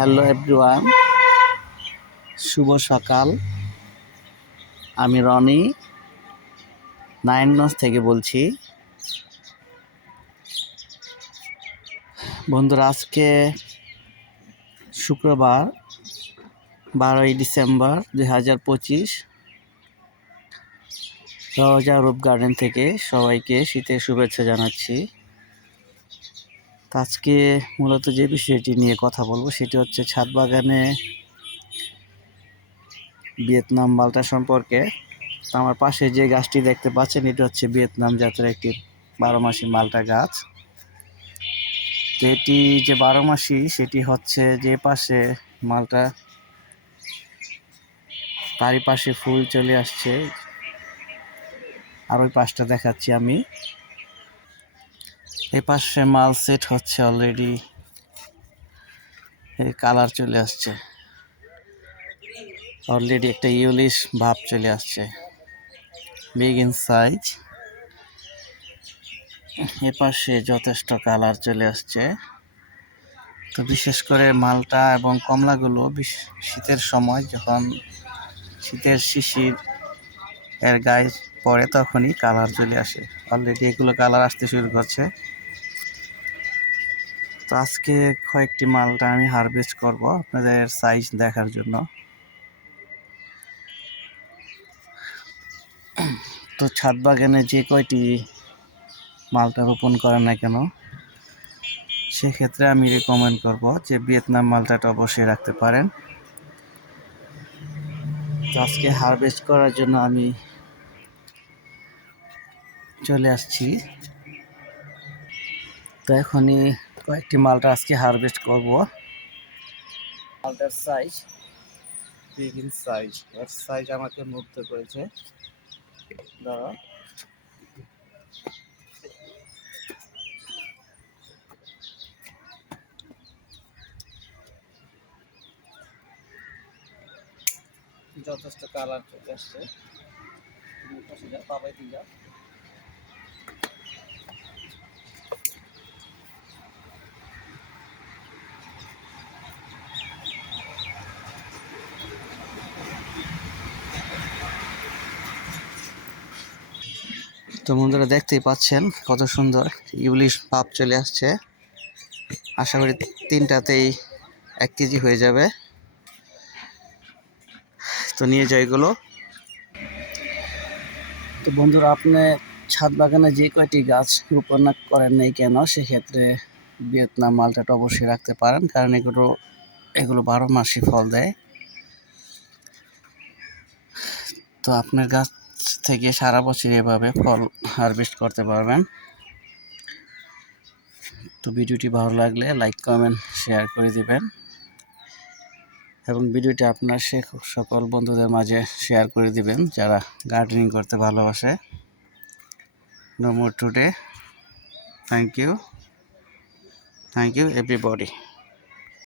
Hello everyone, শুভ সকাল। আমি রনি নারায়ণগঞ্জ থেকে বলছি। বন্ধুরা, আজকে শুক্রবার 12ই ডিসেম্বর 2025, রওজা রূপ গার্ডেন থেকে সবাইকে শীতের শুভেচ্ছা জানাচ্ছি। আজকে মূলত যে বিষয়টি নিয়ে কথা বলবো সেটি হচ্ছে ছাদ বাগানে ভিয়েতনাম মালটা সম্পর্কে। আমার পাশে যে গাছটি দেখতে পাচ্ছেন এটি হচ্ছে ভিয়েতনাম জাতের একটি 12 মাসি মালটা গাছ। তো এটি যে 12 মাসি সেটি হচ্ছে যে পাশে মালটা তারই পাশে ফুল চলে আসছে, আর ওই পাশটা দেখাচ্ছি আমি। এই পাশে মাল সেট হচ্ছে, অলরেডি এর কালার চলে আসছে, অলরেডি একটা ইউলিশ ভাব চলে আসছে, বিগ ইন সাইজ। এ পাশে যথেষ্ট কালার চলে আসছে। তো বিশেষ করে মালটা এবং কমলাগুলো শীতের সময়, যখন শীতের শিশির এর গায়ে পড়ে তখনই কালার চলে আসে। অলরেডি এগুলো কালার আসতে শুরু করছে। তো আজকে কয়েকটি মালটা আমি হারভেস্ট করব আপনাদের সাইজ দেখার জন্য। তো ছাদ বাগানে যে কয়টি মালটা রোপণ করেন না কেন, সেক্ষেত্রে আমি রেকমেন্ড করব যে ভিয়েতনাম মালটাটা অবশ্যই রাখতে পারেন। তো আজকে হারভেস্ট করার জন্য আমি চলে আসছি। তো এখনই কয়েকটি মালটা আজকে হারভেস্ট করব। মালটার সাইজ বিগ ইন সাইজ, এর সাইজ আমাকে মুগ্ধ করেছে। ধরো, যথেষ্ট কালার চলে আসছে। বাবাই দিয়ে তো বন্ধুরা, দেখতেই পাচ্ছেন কত সুন্দর ইউলিশ ভাব চলে আসছে। আশা করি তিনটাতেই 1 কেজি হয়ে যাবে। তো নিয়ে যাই এগুলো। তো বন্ধুরা, আপনি ছাদ বাগানে যে কয়টি গাছ রোপণ করেন নাই কেন, সেক্ষেত্রে ভিয়েতনাম মালটাটা অবশ্যই রাখতে পারেন, কারণ এগুলো 12 মাসই ফল দেয়। তো আপনার গাছ থেকে সারা বছর এভাবে ফল হারভেস্ট করতে পারবেন। তো ভিডিওটি ভালো লাগলে লাইক, কমেন্ট, শেয়ার করে দিবেন এবং ভিডিওটি আপনার সকল বন্ধুদের মাঝে শেয়ার করে দিবেন যারা গার্ডেনিং করতে ভালোবাসে। No more today. Thank you everybody.